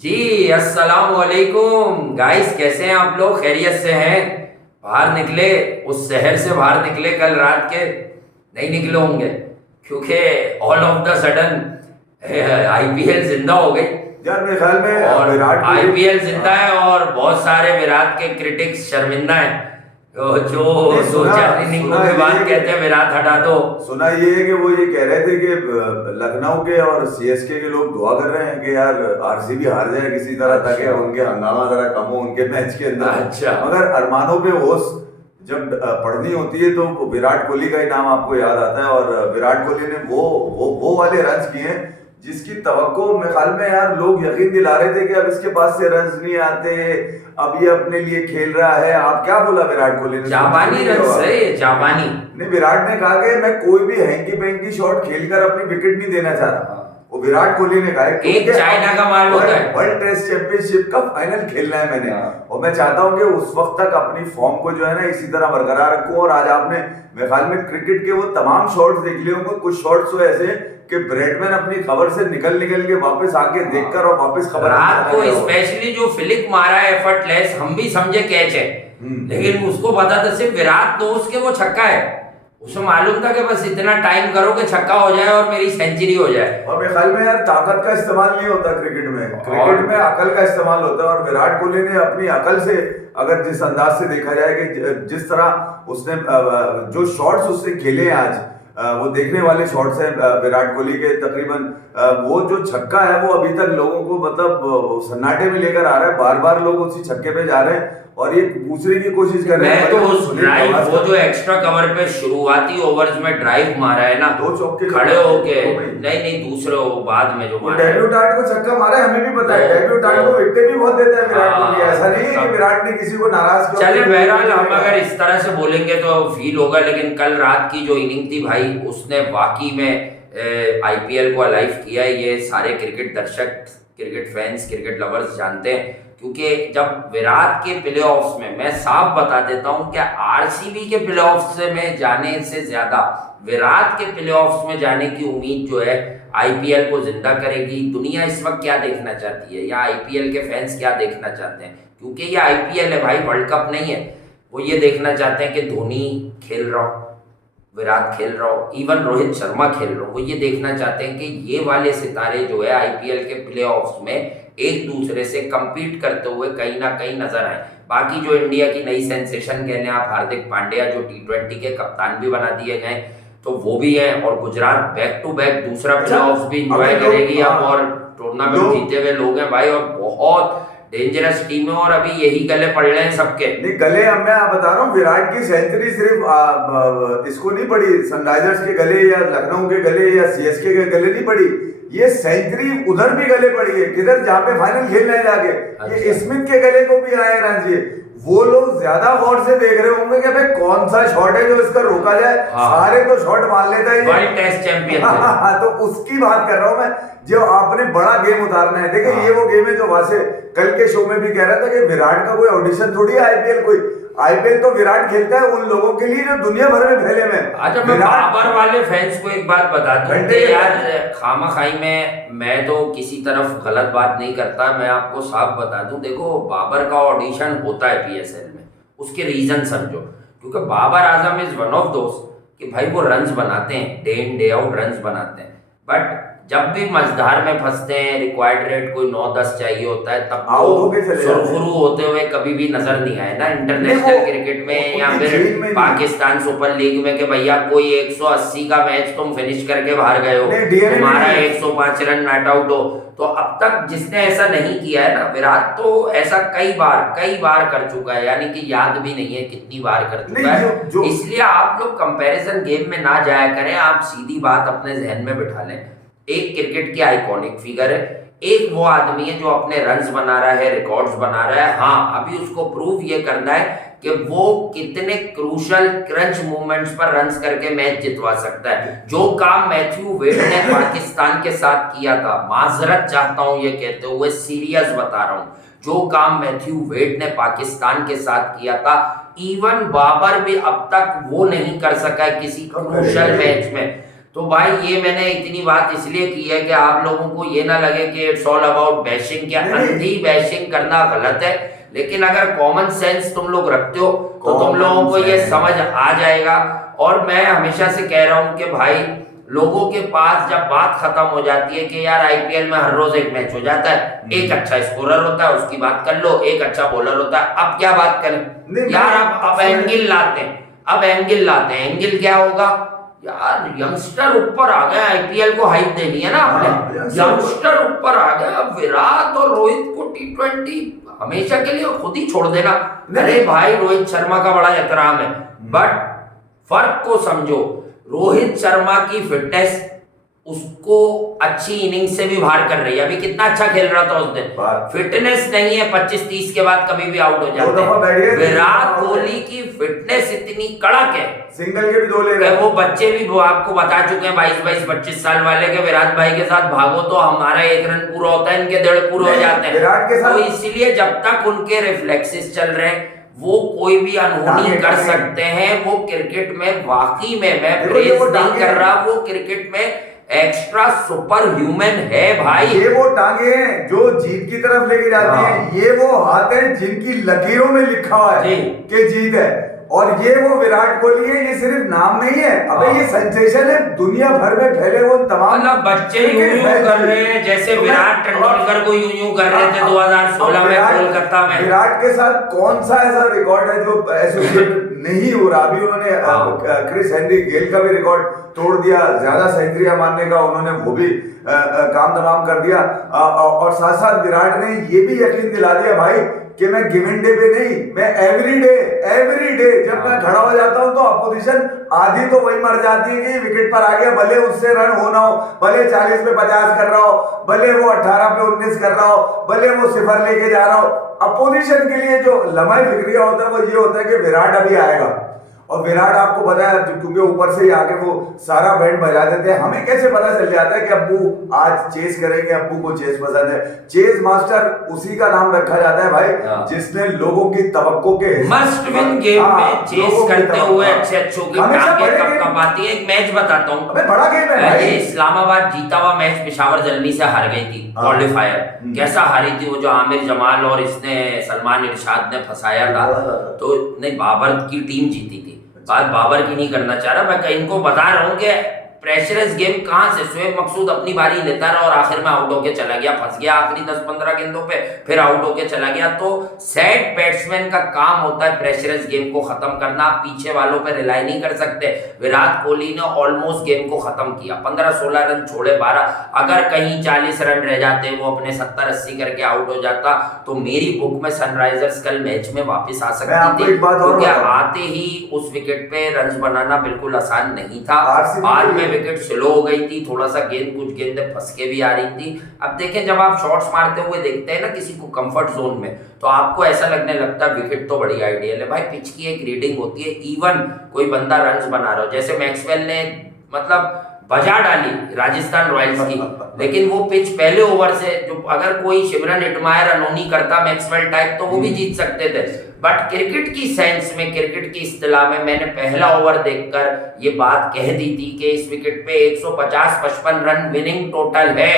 जी अस्सलाम वालेकुम गाइस, कैसे हैं आप लोग? खैरियत से हैं? बाहर निकले, उस शहर से बाहर निकले कल रात के? नहीं निकले होंगे, क्योंकि all of the sudden IPL जिंदा हो गई। यार मेरे ख्याल में और विराट कोहली। आईपीएल जिंदा है और बहुत सारे विराट के क्रिटिक्स शर्मिंदा हैं, जो नहीं, दो चार इनिंगों सुना के ये बाद है कहते हैं विराट हटा दो। सुना ये है कि वो ये कह रहे थे कि लखनऊ के और सीएसके के लोग दुआ कर रहे हैं कि यार आरसीबी हार जाए किसी तरह, ताकि अच्छा। उनके हंगामा जरा कम हो उनके मैच के अंदर। अच्छा। मगर अरमानों पे ओस जब पढ़नी होती है तो विराट कोहली का ही नाम आपको याद आता है। और विराट कोहली ने वो वाले रन्स किए हैं जिसकी तवक्को मेरे ख्याल में यार लोग यकीन दिला रहे थे कि अब इसके पास से रन्स नहीं आते, अब ये अपने लिए खेल रहा है। आप क्या बोला विराट कोहली ने? जापानी रन्स है ये, जापानी। नहीं, विराट ने कहा कि मैं कोई भी हैंकी पैंकी शॉट खेलकर अपनी विकेट नहीं देना चाह रहा। वो विराट कोहली ने कहा है एक चाइना का माल होता है। वर्ल्ड टेस्ट चैंपियनशिप का फाइनल खेलना है मैंने, और मैं चाहता हूं कि उस वक्त तक अपनी फॉर्म को जो है ना इसी तरह बरकरार रखूं। और आज आपने मेरे ख्याल में क्रिकेट के वो तमाम शॉट्स देख लिए होंगे। कुछ शॉट्स तो ऐसे कि ब्रैडमैन अपनी खबर से निकल के वापस आके देखकर और वापस खबर रात को स्पेशली जो फ्लिक मारा है एफर्टलेस, हम भी समझे कैच है, लेकिन उसको पता था सिर्फ विराट दोस्त के वो छक्का है। उसे मालूम था कि बस इतना टाइम करो कि छक्का हो जाए और मेरी सेंचुरी हो जाए। और मेरे ख्याल में यार ताकत का इस्तेमाल नहीं होता क्रिकेट में, क्रिकेट में अकल का इस्तेमाल होता है। और विराट कोहली ने अपनी अकल से, अगर जिस अंदाज से देखा जाए कि जिस तरह उसने जो शॉट्स उसने खेले आज, वो देखने वाले शॉट्स हैं विराट कोहली के। तकरीबन वो जो छक्का है वो अभी तक लोगों को मतलब सन्नाटे में लेकर आ रहा है। बार बार लोग उसी छक्के पे जा रहे हैं और ये पूछने की कोशिश कर रहे हैं। मैं तो उस ड्राइव, वो जो एक्स्ट्रा कवर पे शुरुआती ओवर्स में ड्राइव मारा है ना, 2 चौके खड़े होके, नहीं दूसरे बाद में जो मारा डेब्यूटेंट को छक्का मारा है, हमें भी पता है। डेब्यूटेंट को विकेट भी बहुत देता है विराट कोहली। ऐसा नहीं है कि विराट ने किसी को नाराज किया। चले बहरहाल, हम अगर इस तरह से बोलेंगे तो फील होगा, लेकिन कल रात की जो इनिंग थी भाई, उसने वाकई में आईपीएल को अलाइव किया है। ये सारे क्रिकेट दर्शक, क्रिकेट फैंस, क्रिकेट लवर्स जानते हैं, क्योंकि जब विराट के प्लेऑफ्स में, मैं साफ बता देता हूं कि आरसीबी के प्लेऑफ्स में जाने से ज्यादा विराट के प्लेऑफ्स में जाने की उम्मीद जो है आईपीएल को जिंदा करेगी। दुनिया इस वक्त क्या देखना चाहती है, या आईपीएल के फैंस क्या देखना चाहते हैं, क्योंकि ये आईपीएल है भाई, वर्ल्ड कप नहीं है। वो ये देखना चाहते हैं कि धोनी खेल रहा हो, विराट खेल रहा हो, इवन रोहित शर्मा खेल रहा हो। वो ये देखना चाहते हैं कि ये वाले सितारे जो है आईपीएल के प्लेऑफ्स में एक दूसरे से compete करते हुए कहीं ना कहीं नजर आए। बाकी जो इंडिया की नई सेंसेशन कह लें आप, हार्दिक पांड्या, जो टी20 के कप्तान भी बना दिए गए, तो वो भी है। और गुजरात बैक टू बैक दूसरा प्लेऑफ्स भी एंजॉय करेगी अब, और टूर्नामेंट जीते हुए लोग हैं भाई, और बहुत डेंजरस टीम है। और अभी यही गले पड़ रहे हैं सबके। नहीं गले, अब मैं बता रहा हूँ विराट की सेंचुरी सिर्फ इसको नहीं पड़ी, सनराइजर्स के गले या लखनऊ के गले या सीएसके के गले नहीं पड़ी। ये सेंचुरी उधर भी गले पड़ी है, किधर जहाँ पे फाइनल खेलने है जाके। अच्छा। ये स्मिथ के गले को भी आए रणजी। वो लोग ज्यादा गौर से देख रहे होंगे कि भाई कौन सा शॉट है जो इसका रोका जाए। हाँ। सारे तो शॉट मार लेता है, वर्ल्ड टेस्ट चैंपियन। तो उसकी बात कर रहा हूं मैं, जो आपने बड़ा गेम उतारना है। देखिए ये वो गेम है जो वहां से कल के शो में भी कह रहा था कि विराट का कोई ऑडिशन थोड़ी है आईपीएल। कोई आईपीएल तो विराट खेलता है उन लोगों के लिए जो दुनिया भर में फैले में। अच्छा, मैं बाबर वाले फैंस को एक बात बता दूं यार, खामा खाई में मैं तो किसी तरफ गलत बात नहीं करता। मैं आपको साफ बता दूं, देखो बाबर का ऑडिशन होता है पीएसएल में, उसके रीजन समझो। क्योंकि Babar Azam is one of दोस्त कि भाई वो रन्स बनाते हैं, day in day out runs बनाते हैं, बट जब भी मझधार में फंसते हैं, रिक्वायर्ड रेट कोई 9-10 चाहिए होता है, तब वो सुरखुरू होते हुए कभी भी नजर नहीं आए ना इंटरनेशनल क्रिकेट में या फिर पाकिस्तान सुपर लीग में, कि भैया कोई 180 का मैच तुम फिनिश करके बाहर गए हो, तुम्हारा 105 रन नॉट आउट हो। तो अब तक जिसने ऐसा नहीं किया है ना, विराट तो ऐसा कई बार कर चुका है, यानी कि याद भी नहीं है कितनी बार कर चुका है। इसलिए आप लोग कंपैरिजन गेम में ना जाया करें, आप सीधी बात अपने जहन में बिठा लें। एक क्रिकेट की आइकॉनिक फिगर है, एक वो आदमी है जो अपने रन्स बना रहा है, रिकॉर्ड्स बना रहा है। हाँ, अभी उसको प्रूव ये करना है कि वो कितने क्रूशल क्रंच मूवमेंट्स पर रन्स करके मैच जितवा सकता है। जो काम मैथ्यू वेड ने पाकिस्तान के साथ किया था, माजरत चाहता हूं ये कहते हुए, सीरियस बता रहा हूं, जो काम मैथ्यू वेड ने पाकिस्तान के साथ किया था, इवन बाबर भी अब तक वो नहीं कर सका है किसी क्रूशल मैच में। तो भाई ये मैंने इतनी बात इसलिए की है कि आप लोगों को ये ना लगे कि इट्स ऑल अबाउट बैशिंग, क्या अंधी बैशिंग करना गलत है, लेकिन अगर कॉमन सेंस तुम लोग रखते हो तो तुम लोगों को ये समझ आ जाएगा। और मैं हमेशा से कह रहा हूं कि भाई लोगों के पास जब बात खत्म हो जाती है कि यार आईपीएल में हर रोज एक मैच हो जाता है, एक अच्छा स्कोरर होता है उसकी बात कर लो, एक अच्छा बॉलर होता है, अब क्या बात करें यार। अब एंगिल लाते हैं, अब एंगिल लाते हैं, एंगिल क्या होगा यार, यंगस्टर ऊपर आ गए, आईपीएल को हाइप देनी है ना आपने, यंगस्टर ऊपर आ गया, विराट और रोहित को टी20 हमेशा के लिए खुद ही छोड़ देना। अरे भाई रोहित शर्मा का बड़ा एहतराम है, बट फर्क को समझो। रोहित शर्मा की फिटनेस उसको अच्छी इनिंग से भी बाहर कर रही है, अभी कितना अच्छा खेल रहा था उस दिन, फिटनेस नहीं है, 25-30 के बाद कभी भी आउट हो जाते हैं। विराट कोहली की फिटनेस इतनी कड़क है, सिंगल के भी 2 ले रहे हैं, वो बच्चे भी वो आपको बता चुके हैं 22-25 साल वाले के विराट भाई के साथ भागो तो हमारा 1 रन पूरा होता है, इनके 1.5 पूरे हो जाते हैं विराट के साथ। तो इसलिए जब तक उनके रिफ्लेक्सेस चल रहे हैं वो कोई भी अनहोनी कर सकते हैं। वो क्रिकेट में वाकई में मैं प्रेज नहीं कर रहा, वो क्रिकेट में एक्स्ट्रा सुपर ह्यूमन है भाई। ये वो टांगे हैं जो जीत की तरफ लेके जाती हैं, ये वो हाथ हैं जिनकी लकीरों में लिखा हुआ है कि जीत है, और ये वो विराट कोहली है, ये सिर्फ नाम नहीं है, अबे ये सेंसेशन है, दुनिया भर में फैले वो तमाम बच्चे यूं कर रहे हैं जैसे विराट तेंदुलकर को यूं कर रहे थे 2016 में कोलकाता में। विराट के साथ कौन सा ऐसा रिकॉर्ड है जो एसोसिएट नहीं हो रहा? अभी उन्होंने क्रिस हेनरी गेल का भी रिकॉर्ड तोड़ दिया, ज्यादा सेंचुरियां मारने का उन्होंने वो भी काम तमाम कर दिया, और साथ साथ विराट ने ये भी यकीन दिला दिया भाई कि मैं गिवन डे पे नहीं, मैं एवरी डे जब मैं खड़ा हो जाता हूं तो अपोजिशन आधी तो वही मर जाती है कि विकेट पर आ गया, भले उससे रन होना हो, भले 40 पे 50 कर रहा हो, भले वो 18 पे 19 कर रहा हो, भले वो 0 लेके जा रहा हो, अपोजिशन के लिए जो लम्हा फिक्रिया होता है वो ये होता है कि विराट अभी आएगा। और विराट आपको पता है क्योंकि ऊपर से ही आके वो सारा बैंड बजा देते हैं, हमें कैसे पता चल जाता है कि अब्बू आज चेस करेंगे, अब्बू को चेस पसंद है। चेस मास्टर उसी का नाम रखा जाता है भाई जिसने लोगों की तवक्को के मस्ट विन गेम में चेस करते हुए अच्छे की टांगें कपकपाती है। एक मैच बताता हूँ, बड़ा गेम है भाई। इस्लामाबाद जीता हुआ मैच पेशावर जलमी से हार गई थी क्वालिफायर, कैसा हारी थी वो, जो आमिर जमाल और इसने सलमान इरशाद ने फंसाया था, तो नहीं बाबर की टीम जीती थी। बात बाबर की नहीं करना चाह रहा मैं, इनको बता रहा हूँ कि प्रेशरस गेम कहां से शोएब मकसूद अपनी बारी लेता रहा और आखिर में आउट होके चला गया, फंस गया आखिरी 10-15 गेंदों पे, फिर आउट होके चला गया। तो सेट बैट्समैन का काम होता है प्रेशरस गेम को खत्म करना, आप पीछे वालों पे रिलाई नहीं कर सकते। विराट कोहली ने ऑलमोस्ट गेम को खत्म किया, 15-16 रन छोड़े 12, अगर कहीं 40 रन रह जाते वो अपने 70-80 करके आउट हो जाता तो मेरी बुक में सनराइजर्स कल मैच में वापस आ सकती थी, क्योंकि आते ही उस विकेट पे रन बनाना बिल्कुल आसान नहीं था। बाद में विकेट स्लो हो गई थी, थोड़ा सा गेंद कुछ गेंदें फंस के भी आ रही थी। अब देखें जब आप शॉट्स मारते हुए देखते हैं ना किसी को कंफर्ट जोन में, तो आपको ऐसा लगने लगता है विकेट तो बड़ी आइडियल है भाई। पिच की एक रीडिंग होती है, इवन कोई बंदा रन बना रहा हो, जैसे मैक्सवेल ने मतलब बजा डाली राजस्थान रॉयल्स की, लेकिन वो पिच पहले ओवर से जो अगर कोई शिमरन इटमायर अनोनी करता मैक्सवेल टाइप तो वो भी जीत सकते थे। बट क्रिकेट की सेंस में, क्रिकेट की इस्तिलाह में मैंने पहला ओवर देखकर ये बात कह दी थी कि इस विकेट पे 150-55 रन विनिंग टोटल है।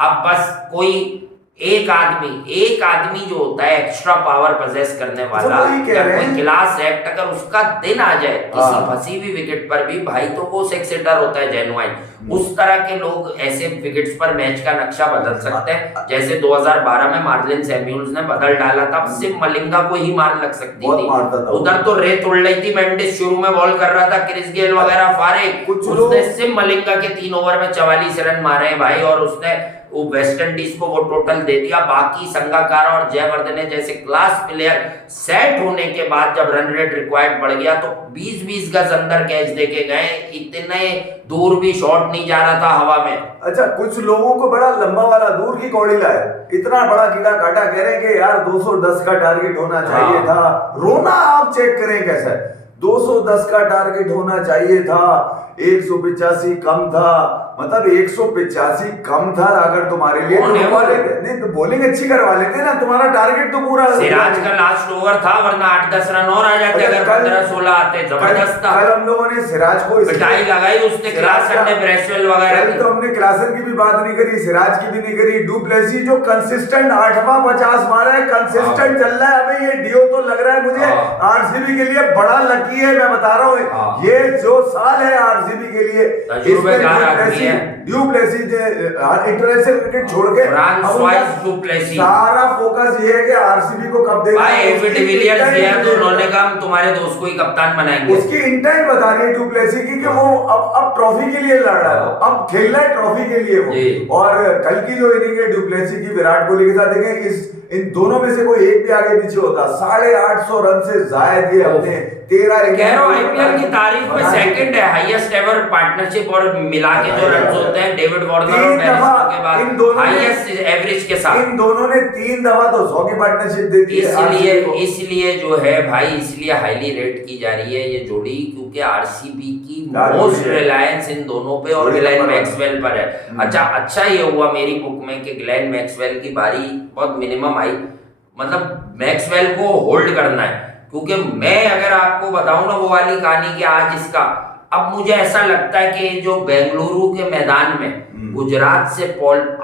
अब बस कोई एक आदमी जो होता है एक्स्ट्रा पावर पजेस करने वाला या कोई क्लास एक्ट, अगर उसका दिन आ जाए किसी फंसी हुई विकेट पर भी भाई, तो वो सिक्स हिटर होता है जेन्युइन। उस तरह के लोग ऐसे विकेट्स पर मैच का नक्शा बदल सकते हैं, जैसे 2012 में मार्लिन सैमुअल्स ने बदल डाला था, सिर्फ मलिंगा को ही मार लग सकती थी, उधर तो रेत उड़ रही थी, मेंडिस शुरू में बॉल कर रहा था, क्रिस गेल वगैरह फारिग, उसने सिर्फ मलिंगा के 3 ओवर में 44 रन मारे हैं भाई, और उसने वो वेस्ट इंडीज को वो टोटल दे दिया। बाकी संगाकारा और जयवर्धने जैसे क्लास प्लेयर सेट होने के बाद जब रन रेट रिक्वायर्ड बढ़ गया तो 20-20 गज अंदर कैच देके गए, इतने दूर भी शॉट नहीं जा रहा था हवा में। अच्छा, कुछ लोगों को बड़ा लंबा वाला दूर की कौड़ी लाए, इतना बड़ा कीड़ा काटा, कह रहे हैं कि यार 210 का टारगेट होना चाहिए था। रोना आप चेक करें कैसा है, 210 का टारगेट होना चाहिए था, 185 कम था, मतलब 185 कम था अगर तुम्हारे लिए कौन है वो? नहीं तो बॉलिंग अच्छी करवा लेते ना, तुम्हारा टारगेट तो पूरा सिराज का लास्ट ओवर था, वरना 8-10 रन और आ जाते अगर 15-16 आते। जबरदस्त था। कल हम लोगों ने सिराज को पिटाई लगाई उसने, क्लासन ने, ब्रेसवेल वगैरह कल की। तो हमने क्लासन की भी बात नहीं करी, सिराज की भी नहीं करी। डू प्लेसी जो कंसिस्टेंट 8वां 50 मारा है, कंसिस्टेंट चल रहा है। अबे ये डियो तो लग रहा है मुझे आरसीबी के लिए बड़ा लकी है, मैं बता रहा हूँ। ये जो साल है आरसीबी के लिए, तजुर्बेकार आदमी है। ड्यू प्लेसी इंटरनेशनल क्रिकेट छोड़ के ड्यू प्लेसी सारा फोकस ये है कि आरसीबी को कब देना भाई। एबी डिविलियर्स गया तो उन्होंने कहा हम तुम्हारे दोस्त को ही कप्तान बनाएंगे। उसकी इंटेंट बता रही है डू प्लेसी की कि वो अब ट्रॉफी के लिए लड़ रहा है, अब खेल रहा है ट्रॉफी के लिए वो। और कल की जो इनिंग है डू प्लेसी की विराट कोहली के साथ, देखें इन दोनों में से कोई एक भी आगे पीछे होता 850 रन से जायद ये अपने 13 आईपीएल की तारीख में सेकंड है हाईएस्ट एवर पार्टनरशिप, और मिला के जो रन होते हैं डेविड वार्नर और बेरिस्टो के बाद हाईएस्ट एवरेज के साथ इन दोनों ने 3 दफा तो 100 की पार्टनरशिप दे दी है। इसलिए जो है भाई, इसलिए हाईली रेट की जा रही है ये जोड़ी, क्योंकि आरसीबी की मोस्ट रिलायंस इन दोनों पे और ग्लेन मैक्सवेल पर है। अच्छा ये हुआ मेरी बुक में कि ग्लेन मैक्सवेल की बारी बहुत मिनिमम आई, मतलब मैक्सवेल को होल्ड करना है। क्योंकि मैं अगर आपको बताऊं ना वो वाली कहानी कि आज इसका, अब मुझे ऐसा लगता है कि जो बेंगलुरु के मैदान में गुजरात से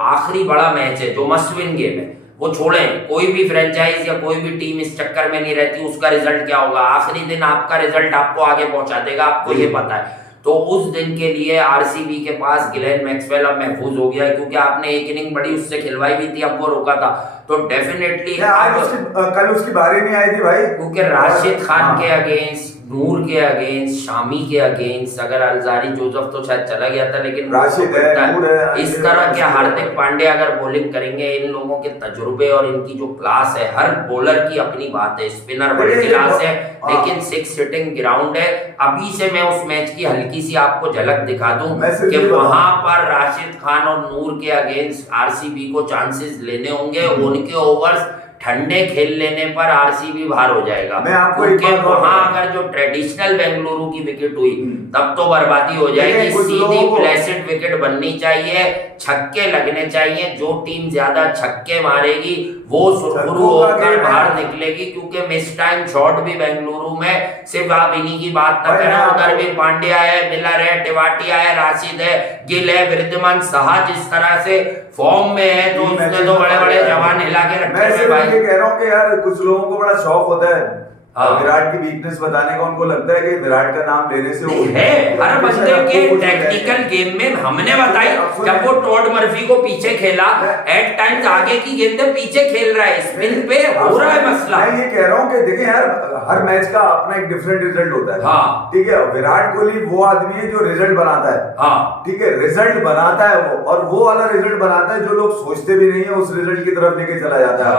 आखिरी बड़ा मैच है, जो मस्ट विन गेम है, वो छोड़ें, कोई भी फ्रेंचाइज या कोई भी टीम इस चक्कर में नहीं रहती उसका रिजल्ट क्या होगा। आखिरी दिन आपका रिजल्ट आपको आगे पहुंचा देगा, आपको ये पता है। तो उस दिन के लिए आरसीबी के पास ग्लेन मैक्सवेल अब महफूज हो गया है, क्योंकि आपने एक इनिंग बड़ी उससे खिलवाई भी थी, अब वो रोका था। तो डेफिनेटली कल उसकी बारी नहीं आई थी भाई, क्योंकि राशिद खान के अगेंस्ट, नूर के अगेंस्ट, शामी के अगेंस्ट, अगर अलजारी जोसेफ तो शायद चला गया था, लेकिन राशिद है, इस तरह के हार्दिक पांड्या अगर बॉलिंग करेंगे, इन लोगों के तजुर्बे और इनकी जो क्लास है, हर बॉलर की अपनी बात है। स्पिनर बड़ी क्लास है, लेकिन 6 हिटिंग ग्राउंड है। अभी से मैं उस मैच की हल्की सी आपको झलक दिखा दूं कि वहां पर राशिद खान और नूर के अगेंस्ट आरसीबी को चांसेस लेने होंगे। उनके ओवर्स ठंडे खेल लेने पर आरसीबी बाहर हो जाएगा, क्योंकि वहां अगर जो ट्रेडिशनल बेंगलुरु की विकेट हुई तब तो बर्बादी हो जाएगी। सीधी प्लेसिड विकेट बननी चाहिए, छक्के लगने चाहिए। जो टीम ज्यादा छक्के मारेगी वो सुरखुरु होकर बाहर निकलेगी, क्योंकि मिस टाइम शॉट भी बेंगलुरु में सिर्फ आप इन्हीं की बात न करें, उधर भी पांड्या है, मिलर है, टिवाटिया है, राशिद है, गिल है, वृद्धिमान साहा जिस तरह से फॉर्म में है, तो उसने तो बड़े बड़े जवान हिला के रखे हैं भाई। ये कह रहा हूँ कि यार कुछ लोगों को बड़ा शौक होता है विराट की वीकनेस बताने का। उनको लगता है कि विराट का नाम लेने से वो है हर बंदे के टेक्निकल गेम में। हमने बताई जब वो टॉड मर्फी को पीछे खेला, एट टाइम्स आगे की गेंदें पीछे खेल रहा है, स्पिन पे हो रहा है मसला। मैं ये कह रहा हूँ कि देखिए यार, हर मैच का अपना एक डिफरेंट रिजल्ट होता है। हाँ, ठीक है, विराट कोहली वो आदमी है जो रिजल्ट बनाता है। हाँ, ठीक है, रिजल्ट बनाता है वो, और वो वाला रिजल्ट बनाता है जो लोग सोचते भी नहीं है, उस रिजल्ट की तरफ लेके चला जाता है।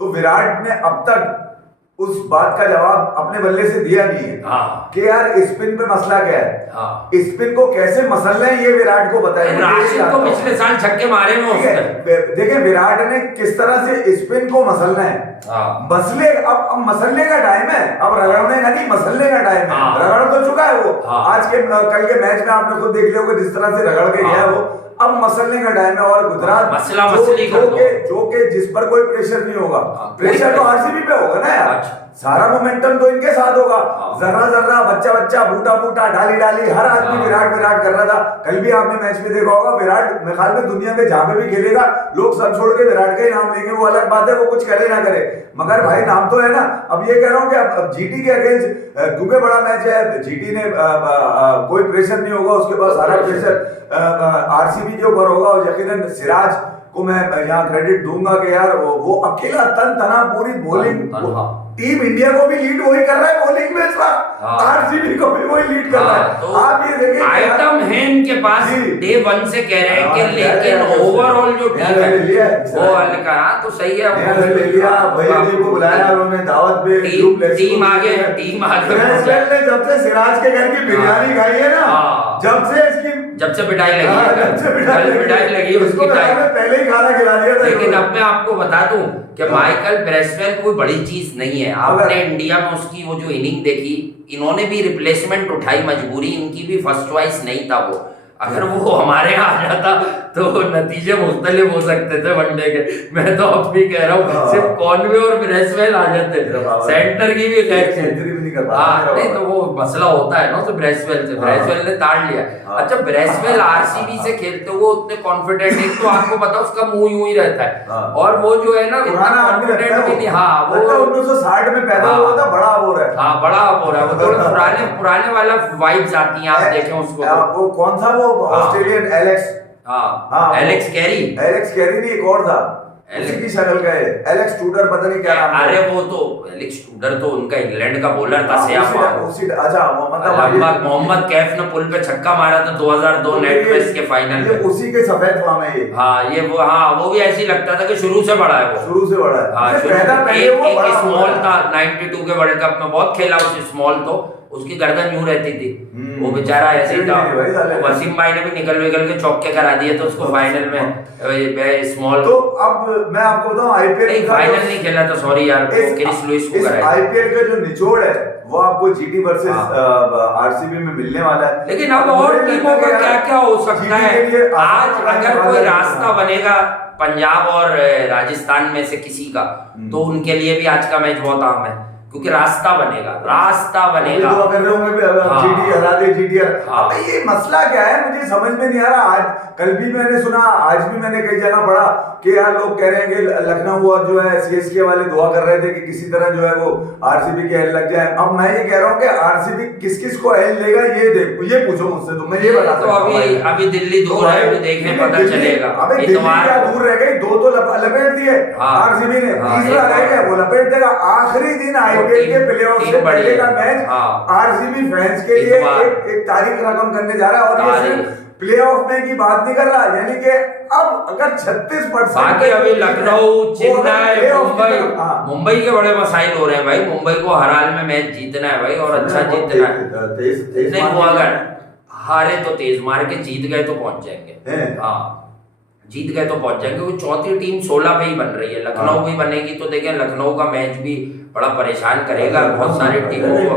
तो विराट ने अब तक उस बात का जवाब अपने बल्ले से दिया नहीं है कि यार स्पिन पे मसला क्या है, स्पिन को कैसे मसलना है, ये विराट को बताया। राशिद को पिछले साल छक्के मारे में उसने। देखिए विराट ने किस तरह से स्पिन को मसलना है। मसले अब मसलने का टाइम है, अब रगड़ने का नहीं, मसलने का टाइम है। रगड़ तो चुका है वो, आज के कल के मैच में आपने खुद देख लिया होगा जिस तरह से रगड़ के गया है वो। अब मसलने का टाइम है, और गुजरात जो के जिस पर कोई प्रेशर नहीं होगा, प्रेशर तो आरसीबी पे होगा ना यार। सारा मोमेंटम तो इनके साथ होगा। जर्रा जर्रा, बच्चा बच्चा, बूटा बूटा, डाली डाली, हर आदमी विराट विराट कर रहा था। कल भी आपने मैच में देखा होगा, विराट मेरे ख्याल में दुनिया में जहां पे भी खेलेगा लोग सब छोड़ के विराट का ही नाम लेंगे। वो अलग बात है, वो कुछ करे ना करे, मगर भाई नाम तो है ना। अब ये कह रहा हूँ कि अब जीटी के अगेंस्ट, क्योंकि बड़ा मैच है, जीटी ने कोई प्रेशर नहीं होगा, उसके पास सारा प्रेशर आरसीबी के ऊपर होगा। और यकीनन सिराज को मैं यहाँ क्रेडिट दूंगा कि यार वो अकेला तन तना पूरी बॉलिंग, टीम इंडिया को भी लीड वही कर रहा है बॉलिंग में इस बार, आरसीबी को भी वही लीड कर रहा है। तो आप ये देखिए आइटम है इनके पास, डे 1 से कह रहे हैं कि, लेकिन ओवरऑल जो टीम है वो हल्का, तो सही है। ले लिया भैया जी को बुलाया उन्होंने दावत पे, टीम आगे जब से सिराज के घर की बिरयानी खाई है ना, जब से पिटाई लगी उसकी पहले ही खाना खिला दिया था। लेकिन अब मैं आपको बता दूं कि माइकल ब्रेसवेल कोई बड़ी चीज नहीं है। आपने इंडिया में उसकी वो जो इनिंग देखी, इन्होंने भी रिप्लेसमेंट उठाई, मजबूरी इनकी भी फर्स्ट चॉइस नहीं था वो। अगर वो हमारे यहाँ आ जाता तो नतीजे मुख्तलिफ हो सकते थे वनडे के। मैं तो अब भी कह रहा हूँ सिर्फ कॉनवे और ब्रेसवेल आ जाते, सेंटर की भी सेंचुरी भी नहीं कर पाता। नहीं तो वो मसला होता है ना, तो ब्रेसवेल से ब्रेसवेल ने ताड़ लिया। अच्छा, ब्रेसवेल आरसीबी से खेलते हुए उतने कॉन्फिडेंट, एक तो आपको पता उसका मुंह यूं ही रहता है, और वो जो है ना इतना कॉन्फिडेंट भी नहीं। हाँ, वो 1960 में पैदा हुआ था, बड़ा अबोर है। हाँ, बड़ा अबोर है वो, थोड़े पुराने वाला वाइब्स आती हैं, आप देखें उसको। वो कौन था वो ऑस्ट्रेलियन एलेक्स? हाँ, एलेक्स कैरी नहीं, एक और था उसी की शक्ल का है, एलेक्स टूडर, पता नहीं क्या नाम। अरे वो तो एलेक्स टूडर तो उनका इंग्लैंड का बॉलर था, अच्छा, मोहम्मद कैफ ने पुल पे छक्का मारा था 2002 नेट वेस्ट के फाइनल में, उसी के सफेद फार्म है ये। वो भी ऐसे ही लगता था कि शुरू से बड़ा है, वो शुरू से बड़ा है। एक स्मॉल था 92 के वर्ल्ड कप में, बहुत खेला उसे स्मॉल, तो उसकी गर्दन यूं रहती थी, वो बेचारा ऐसे ही था। वसीम भाई ने भी निकल के चौके करा दिए तो उसको फाइनल में स्मॉल। तो अब मैं आपको बताऊं, आईपीएल फाइनल नहीं खेला था, सॉरी यार, क्रिस लुइस को कराया। आईपीएल का जो निचोड़ है वो आपको जीटी वर्सेस आरसीबी में मिलने वाला है। लेकिन अब और टीमों का क्या क्या हो सकता है। आज अगर कोई रास्ता बनेगा पंजाब और राजस्थान में से किसी का, तो उनके लिए भी आज का मैच बहुत अहम है, क्योंकि रास्ता बनेगा। तो कर रहे होंगे जीटी हरा दे, जीटी अब ये मसला क्या है मुझे समझ में नहीं आ रहा। आज कल भी मैंने सुना, आज भी मैंने कई जगह पढ़ा कि यार लोग कह रहे हैं कि लखनऊ और जो है सीएसके वाले दुआ कर रहे थे कि किसी तरह जो है वो आरसीबी के एल लग जाए। अब मैं ये कह रहा हूँ कि आरसीबी किस को एल लेगा ये पूछो मुझसे, तो मैं ये बता सकता हूं। अभी दिल्ली दूर है, अभी देखने पता चलेगा। अबे दिल्ली क्या दूर रह गई, दो तो लपेट दिए आरसीबी ने, तीसरा रह गया वो लपेट देगा। आखिरी दिन आईपीएल के प्लेऑफ से पहले का मैच आरसीबी फैंस के लिए एक तारीख रकम करने जा रहा है, और ये सिर्फ प्लेऑफ में की बात नहीं कर रहा, यानी कि अब अगर 36% बाकी अभी लखनऊ, चेन्नई, मुंबई के बड़े मसाइल हो रहे हैं भाई। मुंबई को हर हाल में मैच जीतना है भाई, और अच्छा जीतना है। नहीं, वो अगर हारे तो तेज मार के, जीत गए तो पहुंच जाएंगे। जीत गए तो पहुंच जाएंगे, क्योंकि चौथी टीम 16 पे ही बन रही है। लखनऊ भी बनेगी तो देखें, लखनऊ का मैच भी बड़ा परेशान करेगा बहुत सारी टीमों को,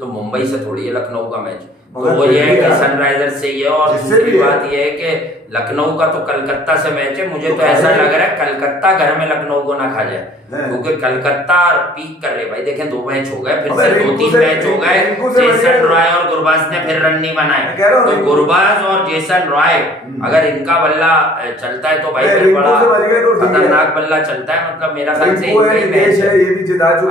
तो मुंबई से थोड़ी है लखनऊ का मैच। तो वो ये है कि सनराइजर्स से ये, और दूसरी बात ये है कि लखनऊ का तो कलकत्ता से मैच है। मुझे तो ऐसा लग रहा है कलकत्ता घर में लखनऊ को ना खा जाए, क्योंकि कलकत्ता पीक कर रहे भाई। देखें 2 मैच हो गए, फिर से 2-3 मैच हो गए, जेसन रॉय और गुरबाज ने फिर रन नहीं बनाए। तो गुरबाज और जेसन रॉय अगर इनका बल्ला चलता है तो भाई फिर बड़ा खतरनाक बल्ला चलता है। मतलब मेरा ख्याल से इनका ही मैच है,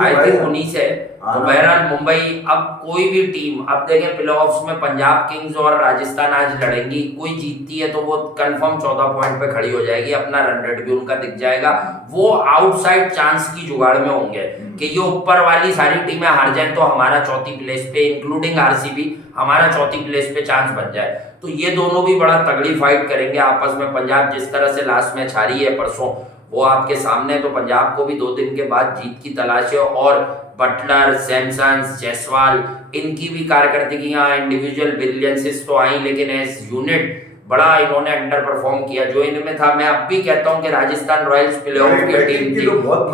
आई थिंक उन्हीं से। तो बहरहाल मुंबई, अब कोई भी टीम, अब देखें प्लेऑफ्स में पंजाब किंग्स और राजस्थान आज लड़ेंगी, कोई जीतती है तो वो कंफर्म 14 पॉइंट पे खड़ी हो जाएगी, अपना रन रेट भी उनका दिख जाएगा। वो आउटसाइड चांस की जुगाड़ में होंगे कि ये ऊपर वाली सारी टीमें हार जाएं तो हमारा चौथी प्लेस पे, इंक्लूडिंग आरसीबी, हमारा चौथी प्लेस पे चांस बन जाए। तो ये दोनों भी बड़ा तगड़ी फाइट करेंगे आपस में। पंजाब जिस तरह से लास्ट मैच हारी है परसों, वो आपके सामने, तो पंजाब को भी 2 दिन के बाद जीत की तलाश है। और बटलर, सैमसन, जायसवाल, इनकी भी कारकर्दगियां, इंडिविजुअल ब्रिलियंसेस तो आई, लेकिन एज यूनिट बड़ा इन्होंने अंडर परफॉर्म किया जो इनमें था। मैं अब भी कहता हूं कि राजस्थान रॉयल्स प्लेऑफ की टीम थी।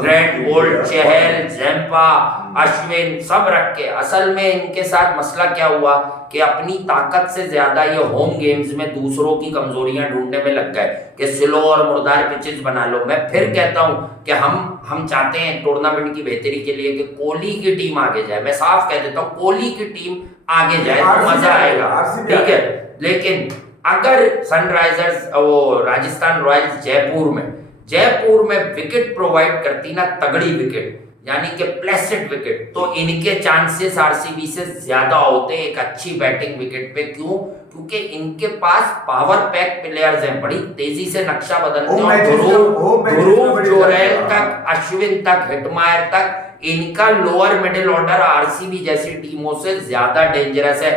ग्रैंड बोल्ट, चहल, जैम्पा, अश्विन सब रख के, असल में इनके साथ मसला क्या हुआ कि अपनी ताकत से ज्यादा ये होम गेम्स में दूसरों की कमजोरियां ढूंढने में लग गए कि स्लो और मुर्दार पिचेस बना लो। मैं फिर कहता हूं कि हम चाहते हैं टूर्नामेंट की बेहतरी के लिए कि कोहली की टीम आगे जाए। मैं साफ कह देता हूं, कोहली की टीम आगे जाए तो मजा आएगा, ठीक है। लेकिन अगर सनराइजर्स, वो राजस्थान रॉयल्स जयपुर में विकेट प्रोवाइड करती ना, तगड़ी विकेट, यानी कि प्लेसेंट विकेट, तो इनके चांसेस आरसीबी से ज्यादा होते एक अच्छी बैटिंग विकेट पे। क्यों? क्योंकि इनके पास पावर पैक प्लेयर्स हैं, बड़ी तेजी से नक्शा बदलते हैं। ध्रुव जोरेल तक, अश्विन तक, हिटमायर तक, इनका लोअर मिडिल ऑर्डर आरसीबी जैसी टीमों से ज्यादा डेंजरस है।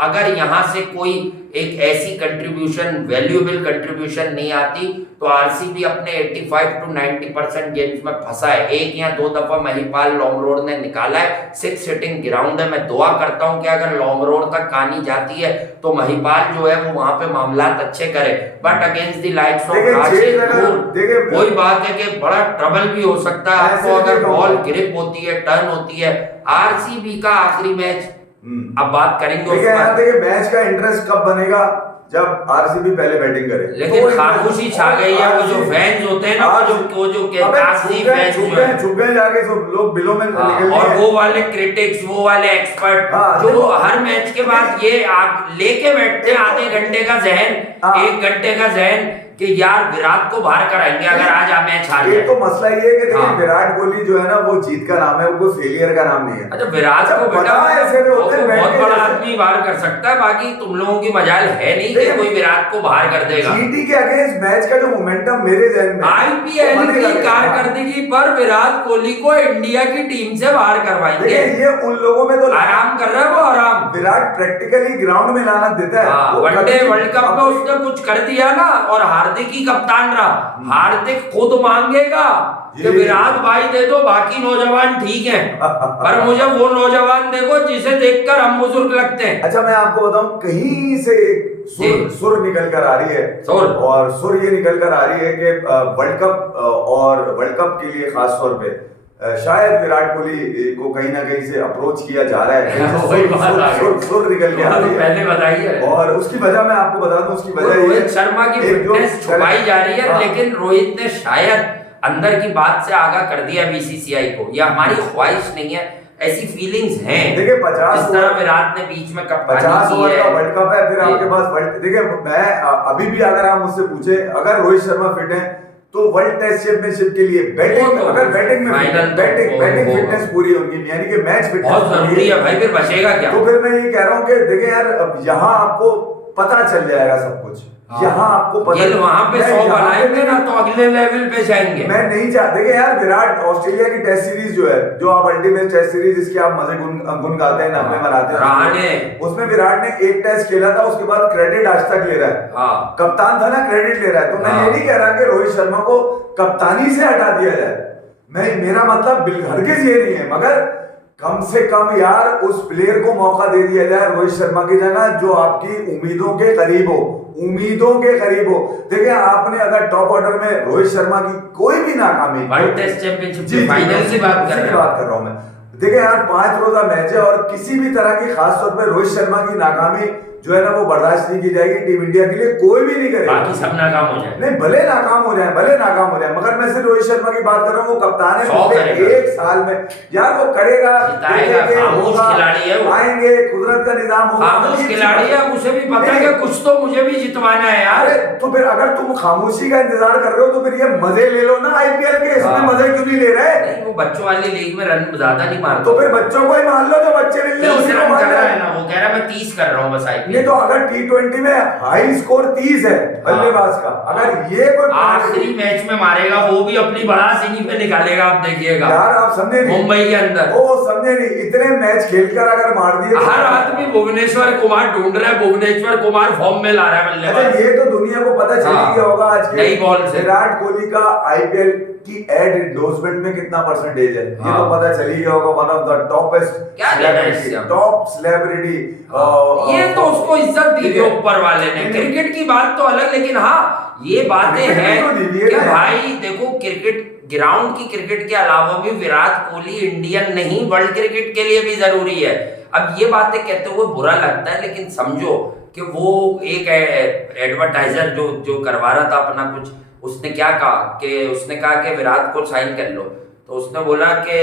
अगर यहाँ से कोई एक ऐसी कंट्रीब्यूशन, वैल्यूएबल कंट्रीब्यूशन नहीं आती तो आरसीबी अपने 85 to 90% गेम्स में फंसा है। 1 या 2 दफा महिपाल लॉन्ग रोड ने निकाला है, 6 हिटिंग ग्राउंड है। मैं दुआ करता हूं कि अगर लॉन्ग रोड तक कहानी जाती है तो महिपाल जो है वो वहां पे मामलात अच्छे करे, but against the likes of वही बात है कि बड़ा ट्रबल भी हो सकता है आपको अगर बॉल ग्रिप होती है, टर्न होती है। आरसीबी का आखिरी मैच अब बात करेंगे उस देखिए यहाँ पर। देखिए मैच का इंटरेस्ट कब बनेगा जब आरसीबी पहले बैटिंग करे। लेकिन खामोशी छा गई है, वो जो फैंस होते हैं ना, वो जो कागजी फैंस जो है, छुप गए जाके सब लोग बिलों में निकल और गए। वो वाले क्रिटिक्स, वो वाले एक्सपर्ट जो हर मैच के बाद ये लेके बैठते हैं आधे घंटे का जहन, 1 घंटे का जहन कि यार विराट को बाहर कराएंगे अगर आज मैच हार जाए। तो मसला ये है कि देखिए हाँ। विराट कोहली जो है ना वो जीत का नाम है, वो कोई फेलियर का नाम नहीं है। अच्छा विराट को बेटा ऐसे भी होते हैं बहुत बड़ा आदमी बाहर कर सकता है, बाकी तुम लोगों की मजाल है नहीं कि कोई विराट को बाहर कर देगा। जीटी के अगेंस्ट मैच का जो मोमेंटम मेरे जहन में, आईपीएल की कारकर्दगी पर विराट कोहली को इंडिया की टीम से बाहर करवाएंगे। ये उन लोगों में तो आराम कर रहा है वो, आराम। विराट प्रैक्टिकली ग्राउंड में लाना देता है। वनडे वर्ल्ड कप में उसने कुछ कर दिया ना, और हार्दिक ही कप्तान रहा, हार्दिक खुद मांगेगा कि विराट भाई दे दो, बाकी नौजवान ठीक हैं, पर मुझे वो नौजवान देखो जिसे देखकर हम बुजुर्ग लगते हैं। अच्छा मैं आपको बताऊं, कहीं से एक सुर निकल कर आ रही है, और सुर ये निकल कर आ रही है कि वर्ल्ड कप और वर्ल्ड कप के लिए खास तौर पे शायद विराट कोहली को कहीं ना कहीं से अप्रोच किया जा रहा है। सुर निकल के आ रही है, पहले बताइए। और उसकी वजह मैं आपको बता दूं, उसकी वजह रोहित शर्मा की फिटनेस छुपाई जा रही है, लेकिन रोहित ने शायद अंदर की बात से आगाह कर दिया बीसीसीआई को, या हमारी ख्वाहिश नहीं है, ऐसी फीलिंग्स हैं। देखिए 50 इस तरह विराट ने बीच में कप्तानी 50 की ओवर है, का वर्ल्ड कप है, फिर आपके पास देखिए मैं अभी भी अगर आप मुझसे पूछे अगर रोहित शर्मा फिट है तो वर्ल्ड टेस्ट चैंपियनशिप के लिए बैटिंग, अगर बैटिंग में बैटिंग फिटनेस पूरी होगी, यानी कि मैच फिटनेस बहुत जरूरी है भाई, फिर बचेगा क्या? तो फिर मैं ये कह रहा हूँ कि देखिए यार अब यहाँ आपको पता चल जाएगा सब कुछ, यहाँ आपको पता, वहां पे 100 बनाएंगे ना तो अगले लेवल पे जाएंगे। मैं नहीं चाहते कि यार विराट ऑस्ट्रेलिया की टेस्ट सीरीज जो है, जो आप अल्टीमेट टेस्ट सीरीज इसके आप मजे गुन गाते हैं, नब्बे मनाते हैं, उसमें विराट ने एक टेस्ट खेला था, उसके बाद क्रेडिट आज तक ले रहा है, कप्तान था ना, क्रेडिट ले रहा है। तो मैं ये नहीं कह रहा कि रोहित शर्मा को कप्तानी से हटा दिया जाए, मेरा मतलब हरगिज ये नहीं है, मगर कम से कम यार उस प्लेयर को मौका दे दिया जाए रोहित शर्मा की जगह जो आपकी उम्मीदों के करीब हो, उम्मीदों के करीब हो। देखिए आपने अगर टॉप ऑर्डर में रोहित शर्मा की कोई भी नाकामी, वर्ल्ड टेस्ट चैंपियनशिप फाइनल की बात कर रहा हूं मैं, देखिए यार 5 रोजा मैच है, और किसी भी तरह की खास तौर पे रोहित शर्मा की नाकामी जो है ना वो बर्दाश्त नहीं की जाएगी, टीम इंडिया के लिए कोई भी नहीं करेगा। बाकी सब नाकाम हो जाए, नहीं भले नाकाम हो जाए, भले नाकाम हो जाए, मगर मैं सिर्फ रोहित शर्मा की बात कर रहा हूँ, वो कप्तान है, 1 साल में यार वो करेगा, खामोश खिलाड़ी है, आएंगे, कुदरत का निजाम होगा, खामोश खिलाड़ी है, उसे भी पता है कि कुछ तो मुझे भी जितवाना है यार। तो फिर अगर तुम खामोशी का इंतजार कर रहे हो तो फिर ये मजे ले लो ना आईपीएल के, इसमें मजे क्यों नहीं ले रहे? नहीं वो बच्चों वाली लीग में रन ज्यादा नहीं मारते, तो फिर बच्चों को ही मान लो, जो बच्चे मिल रहे हैं उसी को मान लो। वो कह रहा है मैं 30 कर रहा हूँ बस आईपीएल। नहीं तो अगर T20 में हाई स्कोर 30 है बल्लेबाज का, अगर ये कोई आखिरी मैच में मारेगा वो भी अपनी बड़ा सीनी पे निकालेगा, आप देखिएगा यार, आप समझे नहीं, मुंबई के अंदर वो समझे नहीं, इतने मैच खेलकर अगर मार दिए, हर आदमी भुवनेश्वर कुमार ढूंढ रहा है, भुवनेश्वर कुमार फॉर्म में ला रहा है बल्लेबाज। ये तो दुनिया को पता चल गया होगा आज नई बॉल से विराट कोहली का आईपीएल की एड एंडोर्समेंट में कितना परसेंटेज है, ये तो पता चल ही गया होगा, one of the top celebrity. ये तो उसको इज्जत दी है ऊपर वाले ने, क्रिकेट की बात तो अलग, लेकिन हाँ ये बातें हैं कि भाई देखो क्रिकेट, ग्राउंड की क्रिकेट के अलावा भी विराट कोहली इंडियन नहीं वर्ल्ड क्रिकेट के लिए भी जरूरी है। अब ये बातें कहते हुए बुरा लगता है, लेकिन समझो कि वो एक एडवर्टाइजर जो करवा रहा था अपना कुछ, उसने क्या कहा कि उसने कहा कि विराट को साइन कर लो, तो उसने बोला कि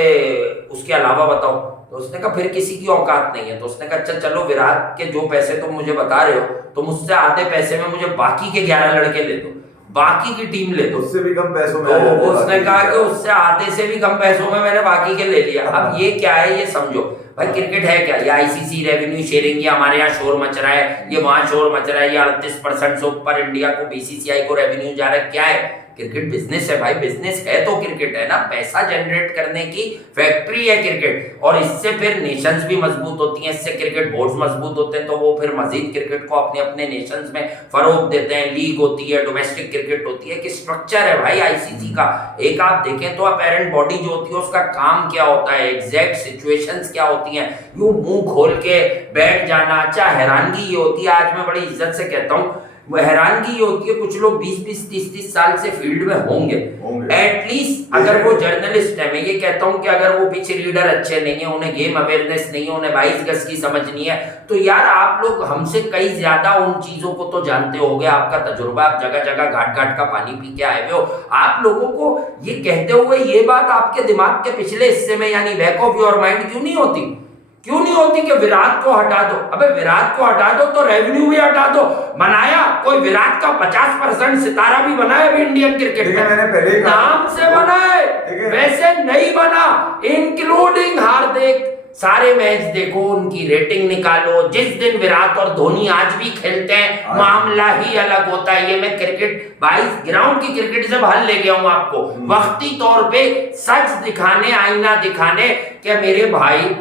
उसके अलावा बताओ, तो उसने कहा फिर किसी की औकात नहीं है, तो उसने कहा अच्छा चलो विराट के जो पैसे तुम मुझे बता रहे हो, तो मुझसे आधे पैसे में मुझे बाकी के 11 लड़के ले दो, बाकी की टीम ले दो, उससे भी कम पैसों में। तो उसने कहा कि उससे आधे से भी कम पैसों में मैंने बाकी के ले लिया। अब ये क्या है, ये समझो भाई, क्रिकेट है क्या? ये आईसीसी रेवेन्यू शेयरिंग, ये हमारे यहाँ शोर मच रहा है, ये वहां शोर मच रहा है, ये 38% से ऊपर इंडिया को बीसीसीआई को रेवेन्यू जा रहा है, क्या है? क्रिकेट बिजनेस है भाई, बिजनेस है तो क्रिकेट है ना, पैसा जनरेट करने की फैक्ट्री है क्रिकेट, और इससे फिर नेशंस भी मजबूत होती हैं, इससे क्रिकेट बोर्ड्स मजबूत होते हैं, तो वो फिर मजीद क्रिकेट को अपने अपने नेशंस में फरोग देते हैं, लीग होती है, डोमेस्टिक क्रिकेट होती है, कि स्ट्रक्चर है भाई आईसीसी का। एक आप देखें तो अपेरेंट बॉडी जो होती है उसका काम क्या होता है, एग्जैक्ट सिचुएशंस क्या होती हैं, यूं मुंह खोल के बैठ जाना। अच्छा हैरानगी ये होती है, आज मैं बड़ी इज्जत से कहता हूँ हैरानगी ये होती है कुछ लोग 20-20 30-30 साल से फील्ड में होंगे एटलीस्ट। अगर वो जर्नलिस्ट है, मैं ये कहता हूं कि अगर वो पिच रीडर अच्छे नहीं है, उन्हें गेम अवेयरनेस नहीं है, उन्हें 22 गज की समझ नहीं है, तो यार आप लोग हमसे कई ज्यादा उन चीजों को तो जानते होगे, आपका तजुर्बा, आप जगह जगह घाट घाट का पानी पी के आए हुए हो। आप लोगों को ये कहते हुए ये बात आपके दिमाग के पिछले हिस्से में यानी बैक ऑफ योर माइंड क्यों नहीं होती? क्यों नहीं होती कि विराट को हटा दो? अबे विराट को हटा दो तो रेवेन्यू भी हटा दो। बनाया कोई विराट का 50% सितारा भी बना है इंडियन क्रिकेट में, मैंने पहले नाम से बना है, वैसे नहीं बना। इंक्लूडिंग हार्दिक, सारे मैच देखो, उनकी रेटिंग निकालो। जिस दिन विराट और धोनी आज भी खेलते हैं मामला ही अलग होता है। ये मैं क्रिकेट 22 ग्राउंड की क्रिकेट से बाहर ले गया हूं आपको, वक्ती तौर पे सच दिखाने, आईना दिखाने। क्या मेरे भाई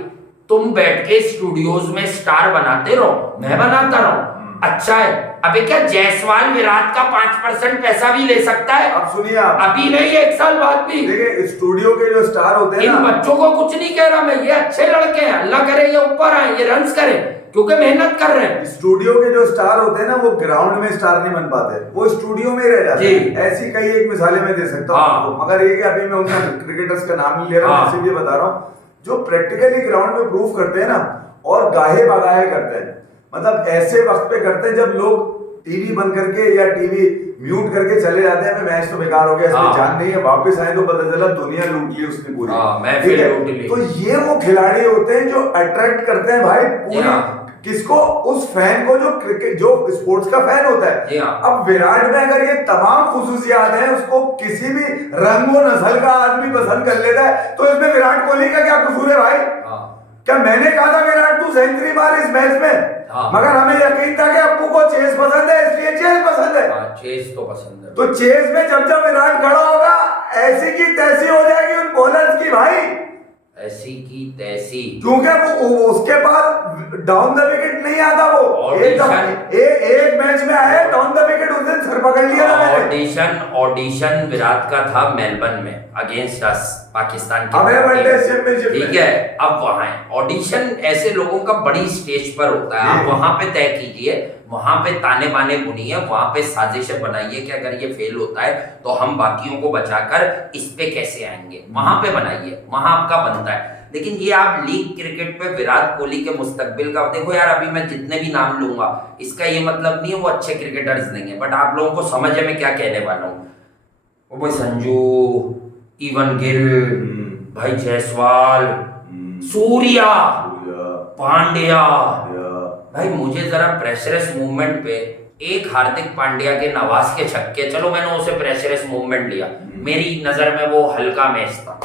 तुम बैठ के स्टूडियोज में स्टार बनाते रहो, मैं बनाता रहूं, अच्छा है। अबे क्या जायसवाल विराट का 5% पैसा भी ले सकता है? आप सुनिए, आप अभी नहीं, 1 साल बाद भी। देखिए स्टूडियो के जो स्टार होते हैं इन ना, बच्चों को कुछ नहीं कह रहा मैं, ये अच्छे लड़के हैं, अल्लाह करे ये ऊपर आए, ये रन्स करें, क्योंकि मेहनत कर रहे हैं। स्टूडियो के जो स्टार होते हैं ना, वो ग्राउंड में स्टार नहीं बन पाते, वो स्टूडियो में ही रह जाते हैं। ऐसी कई एक मिसालें मैं दे सकता हूँ, मगर ये कि अभी मैं उनका क्रिकेटर्स का नाम नहीं ले रहा हूँ, इसलिए बता रहा हूँ जो प्रैक्टिकली ग्राउंड में प्रूफ करते हैं ना और गाहे बगाहे करते हैं। मतलब ऐसे वक्त पे करते हैं जब लोग टीवी बंद करके या टीवी म्यूट करके चले जाते हैं, मैच तो बेकार हो गया, इसमें जान नहीं है, वापस आए तो पता चला दुनिया लूट ली उसने पूरी। ठीक है, तो ये वो खिलाड़ी होते हैं जो अट्रैक्ट करते हैं भाई पूरी किसको, उस फैन को जो क्रिकेट, जो स्पोर्ट्स का फैन होता है। अब विराट में अगर ये तमाम खुसूसियात हैं, उसको किसी भी रंग व नस्ल का आदमी पसंद कर लेता है, तो इसमें विराट कोहली का क्या कसूर है भाई? क्या मैंने कहा था विराट तू सेंचुरी मार इस मैच में, मगर हमें यकीन था कि अप्पू को चेस पसंद है, इसलिए चेस पसंद है। चेस तो पसंद है, तो चेस में जब जब विराट खड़ा होगा ऐसी की तैसी हो जाएगी उन बॉलर्स की भाई, ऐसी की तैसी, क्योंकि वो उसके पास डाउन द विकेट नहीं आता। वो एक मैच में आया डाउन द विकेट, उस दिन सर पकड़ लिया था मैंने। ऑडिशन विराट का था मेलबर्न में अगेंस्ट अस, पाकिस्तान के, ठीक है। अब वहां ऑडिशन ऐसे लोगों का बड़ी स्टेज पर होता है, आप वहां पे तय कीजिए, वहां पे ताने बाने बुनिए, वहां पे साजिशें बनाइए कि अगर ये फेल होता है तो हम बाकियों को बचाकर इस पे कैसे आएंगे, वहां पे बनाइए, वहां आपका बनता है। लेकिन ये आप लीग क्रिकेट पे विराट कोहली के मुस्तकबिल का देखो यार, अभी मैं जितने भी नाम लूंगा इसका ये मतलब नहीं है वो अच्छे क्रिकेटर्स नहीं है, बट आप लोगों को समझ है मैं क्या कहने वाला हूँ। वो भाई संजू, इवन गिल, भाई जायसवाल, सूर्या, पांड्या, भाई मुझे जरा प्रेशरस मूवमेंट पे एक हार्दिक पांड्या के नवाज के छक्के, चलो मैंने उसे प्रेशरस मूवमेंट लिया, मेरी नजर में वो हल्का मैच था।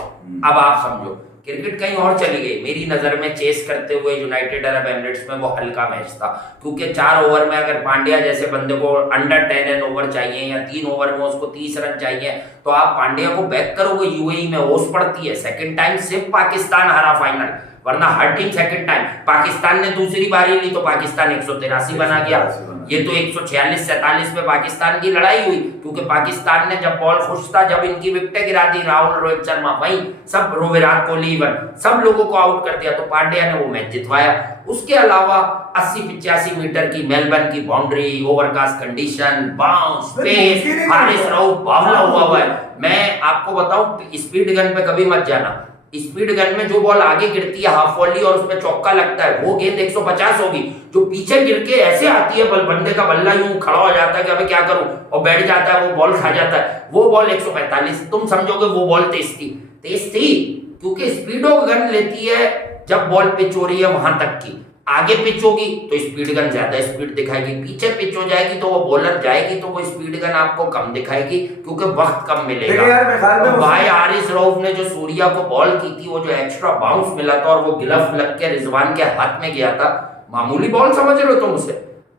अब आप समझो क्रिकेट कहीं और चली गई, मेरी नजर में चेस करते हुए यूनाइटेड अरब एमिरेट्स में वो हल्का मैच था, क्योंकि 4 ओवर में अगर पांड्या जैसे बंदे को अंडर 10 ओवर चाहिए या 3 ओवर में उसको 30 रन चाहिए, तो आप पांड्या को बैक करोगे, यूएई में ओस पड़ती है, सेकंड टाइम सिर्फ पाकिस्तान हारा फाइनल, वरना हर टीम सेकंड टाइम। पाकिस्तान ने दूसरी बारी ली तो पाकिस्तान 183 बना गया, ये तो 146-47 में पाकिस्तान की लड़ाई हुई, क्योंकि पाकिस्तान ने जब बॉल खुश था, जब इनकी विकेटें गिरा दी, राहुल, रोहित शर्मा, वहीं सब विराट कोहली इवन सब लोगों को आउट कर दिया, तो पांड्या ने वो मैच जितवाया। उसके अलावा 80-85 मीटर की मेलबर्न की boundary, overcast condition, bounce, pace, Haris Rauf बावला हुआ है। मैं आपको बताऊं, स्पीड गन पे कभी मत जाना, स्पीड गन में जो बॉल आगे गिरती है हाफ वॉली और उसमें चौका लगता है, वो गेंद 150 होगी, जो पीछे गिर के ऐसे आती है बंदे का बल्ला यूं खड़ा हो जाता है कि अबे क्या करूं, और बैठ जाता है, वो बॉल खा जाता है, वो बॉल 145। तुम समझोगे वो बॉल तेज थी क्योंकि स्पीड ऑफ गन लेती है जब बॉल पिच हो रही है वहां तक की, आगे पिच होगी तो स्पीड गन ज्यादा स्पीड दिखाएगी, पीछे पिच हो जाएगी तो वो बॉलर जाएगी तो वो स्पीड गन आपको कम दिखाएगी, क्योंकि वक्त कम मिलेगा। तो भाई हारिस रऊफ ने जो सूर्या को बॉल की थी, वो जो एक्स्ट्रा बाउंस मिला था और वो गिलफ लग के रिजवान के हाथ में गया था, मामूली बॉल समझ रहे हो तुम उसे।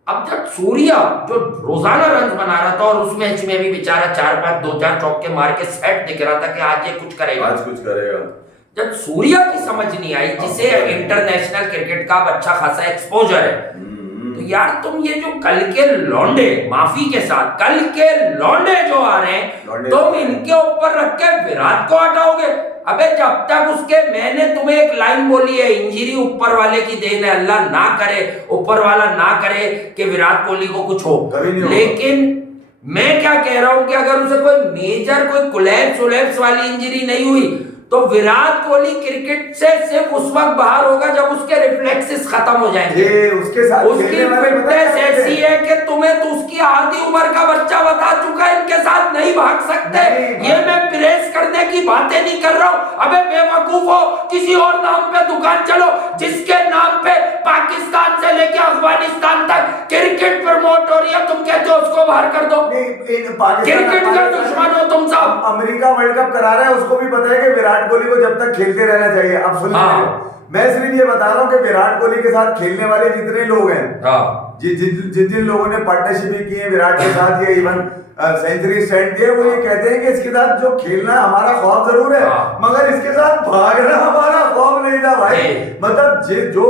अब जब सूर्या जो रोजाना रन बना रहा था और उस मैच में भी बेचारा 4-5 2-4 चौके मार के सेट दिख रहा था कि आज ये कुछ करेगा, जब सूर्या की समझ नहीं आई, जिसे इंटरनेशनल क्रिकेट का अच्छा खासा एक्सपोजर है, तो यार तुम ये जो कल के लौंडे, माफी के साथ कल के लौंडे जो आ रहे रहे हैं, तुम इनके ऊपर रख के विराट को हटाओगे? अबे जब तक उसके, मैंने तुम्हें एक लाइन बोली है, इंजरी ऊपर वाले की देन है, अल्लाह ना करे, ऊपर वाला ना करे कि विराट कोहली को कुछ हो, लेकिन मैं क्या कह रहा हूं कि अगर उसे कोई मेजर, कोई कोलैप्स वाली इंजरी नहीं हुई तो विराट कोहली क्रिकेट से सिर्फ उस वक्त बाहर होगा जब उसके रिफ्लेक्सेस खत्म हो जाएंगे। उसके साथ उसकी फिटनेस ऐसी है कि तुम्हें तो उसकी आधी उम्र का बच्चा बता चुका है, इनके साथ नहीं भाग सकते। ये मैं प्रेस करने की बातें नहीं कर रहा हूं। अबे बेवकूफ हो, किसी और नाम पे दुकान चलो, जिसके नाम पे पाकिस्तान से लेके अफगानिस्तान तक क्रिकेट प्रमोट हो रही है, तुम कहते हो उसको बाहर कर दो? क्रिकेट का दुश्मन हो तुम सब। अमेरिका वर्ल्ड कप करा रहा है, उसको भी पता है कि विराट कोहली को जब तक खेलते रहना चाहिए। अब सुन मैं सिर्फ ये बता रहा हूँ कि विराट कोहली के साथ खेलने वाले जितने लोग हैं, जिन लोगों ने पार्टनरशिप भी की है विराट के साथ, ये इवन सेंचुरी स्टैंड किए, वो ये कहते हैं कि इसके साथ जो खेलना हमारा ख्वाब जरूर है, मगर इसके साथ भागना हमारा ख्वाब नहीं था भाई। मतलब जो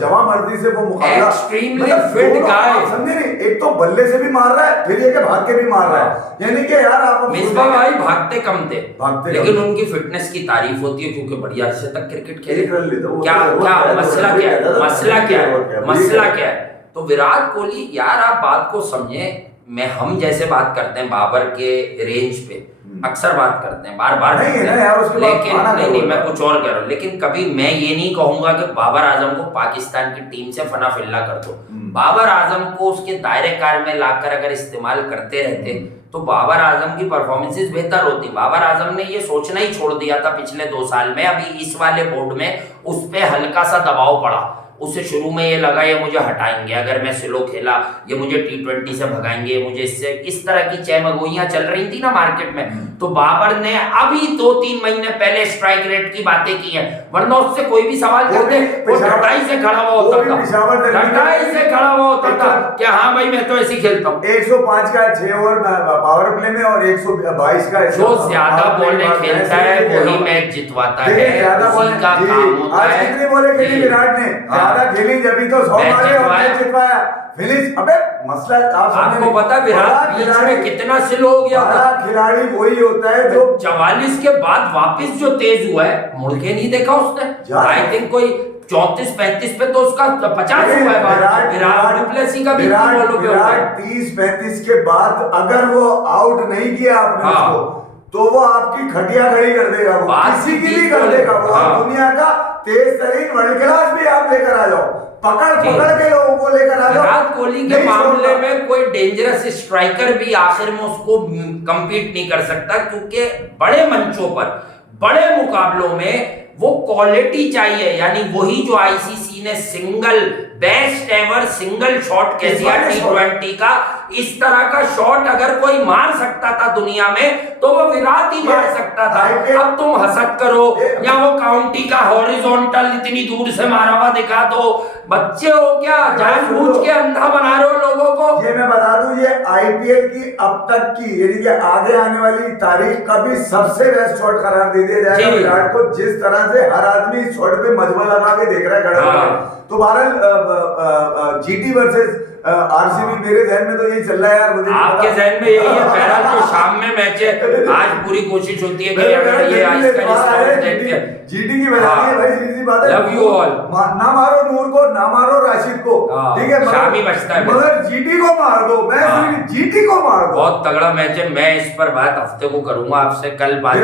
जवा मर्दी से वो मुकाबला, एक्सट्रीमली फिट गाय, समझे नहीं? एक तो बल्ले से भी मार रहा है, फिर ये कि भाग के भी मार रहा है, यानी कि यार आप मिसबाह भाई भागते कम थे, लेकिन उनकी फिटनेस की तारीफ होती है क्योंकि बढ़िया अर्से तक क्रिकेट खेले। क्या मसला क्या है? मसला क्या है? तो विराट कोहली, यार आप बात को समझे, हम जैसे बात करते हैं बाबर के रेंज पे, अक्सर बात करते हैं, बार बार नहीं है यार, लेकिन नहीं मैं कुछ और कह रहा हूँ, लेकिन कभी मैं ये नहीं कहूंगा कि बाबर आजम को पाकिस्तान की टीम से फना फिल्ला कर दो। बाबर आजम को उसके दायरे कार में लाकर अगर इस्तेमाल करते रहते तो बाबर आजम की परफॉर्मेंसेस बेहतर होती। बाबर आजम ने ये सोचना ही छोड़ दिया था पिछले 2 साल में, अभी इस वाले बोर्ड में उस पे हल्का सा दबाव पड़ा। उसे शुरू में ये लगा ये मुझे हटाएंगे, अगर मैं स्लो खेला ये मुझे T20 से भगाएंगे, मुझे इससे, इस तरह की चहमगोइयां चल रही थी ना मार्केट में। तो बाबर ने अभी 2-3 महीने पहले स्ट्राइक रेट की बातें की हैं, वरना उससे कोई भी सवाल करते वो ढटाई से खड़ा हुआ होता था, ढटाई से खड़ा हुआ होता था कि हाँ भाई मैं तो ऐसे ही खेलता हूँ। 105 का 6 ओवर पावर प्ले में और 122 का, जो ज्यादा बॉलें खेलता है वही मैच जितवाता है, उसी का काम होता है। आज कितने बॉलें खेली विराट ने? ज्यादा खेली जब ही तो 100 मारे और मैच जितवाया, फिनिश। अबे मसला आपको पता विराट बीच में कितना स्लो हो गया था। खिलाड़ी वही होता है जो 44 के बाद वापस जो तेज हुआ है, मुड़ के नहीं देखा उसने। आई थिंक कोई 34-35 पे तो उसका 50 हुआ है। विराट डुप्लेसी का भी विराट 30-35 के बाद अगर वो आउट नहीं किया आपने उसको, तो वो आपकी खटिया खड़ी कर देगा, वो किसी की भी कर देगा। वो दुनिया का तेज तरीन वर्ल्ड क्लास भी आप लेकर आ जाओ, पकड़ के लोगों को लेकर आ जाओ। विराट कोहली के मामले में कोई डेंजरस स्ट्राइकर भी आखिर में उसको कंपीट नहीं कर सकता, क्योंकि बड़े मंचों पर, बड़े मुकाबलों में वो क्वालिटी चाहिए। यानी वही जो आईसीसी ने single best ever single shot कह दिया T20 का, इस तरह का शॉट अगर कोई मार सकता था दुनिया में तो वो विराट ही मार सकता था। अब तुम हसद करो या वो काउंटी का हॉरिजॉन्टल इतनी दूर से मारा हुआ दिखा दो, बच्चे हो क्या? जानबूझ के अंधा बना रहे हो लोगों को। ये मैं बता दूं, ये आईपीएल की अब तक की, यानी कि आगे आने वाली तारीख का भी सबसे बेस्ट शॉट करार दे दिया जाएगा विराट को। जिस तरह से हर आदमी इस शॉट पे मजमा लगा के देख रहा है खड़ा। तो बहरहाल जीटी वर्सेस आरसीबी, मेरे ध्यान में तो यही चल रहा है यार। मुझे आपके ध्यान में यही है? बहरहाल जो शाम में मैच है, आज पूरी कोशिश होती है कि अगर ये जीटी की बजाती है भाई, सीधी बात है। Love you all. ना मारो नूर को, ना मारो राशिद को, ठीक है, शामी बचता है, मगर जीटी को मार दो। मैं जीटी को मार दो। बहुत तगड़ा मैच है। मैं इस पर बात हफ्ते को करूंगा आपसे, कल बात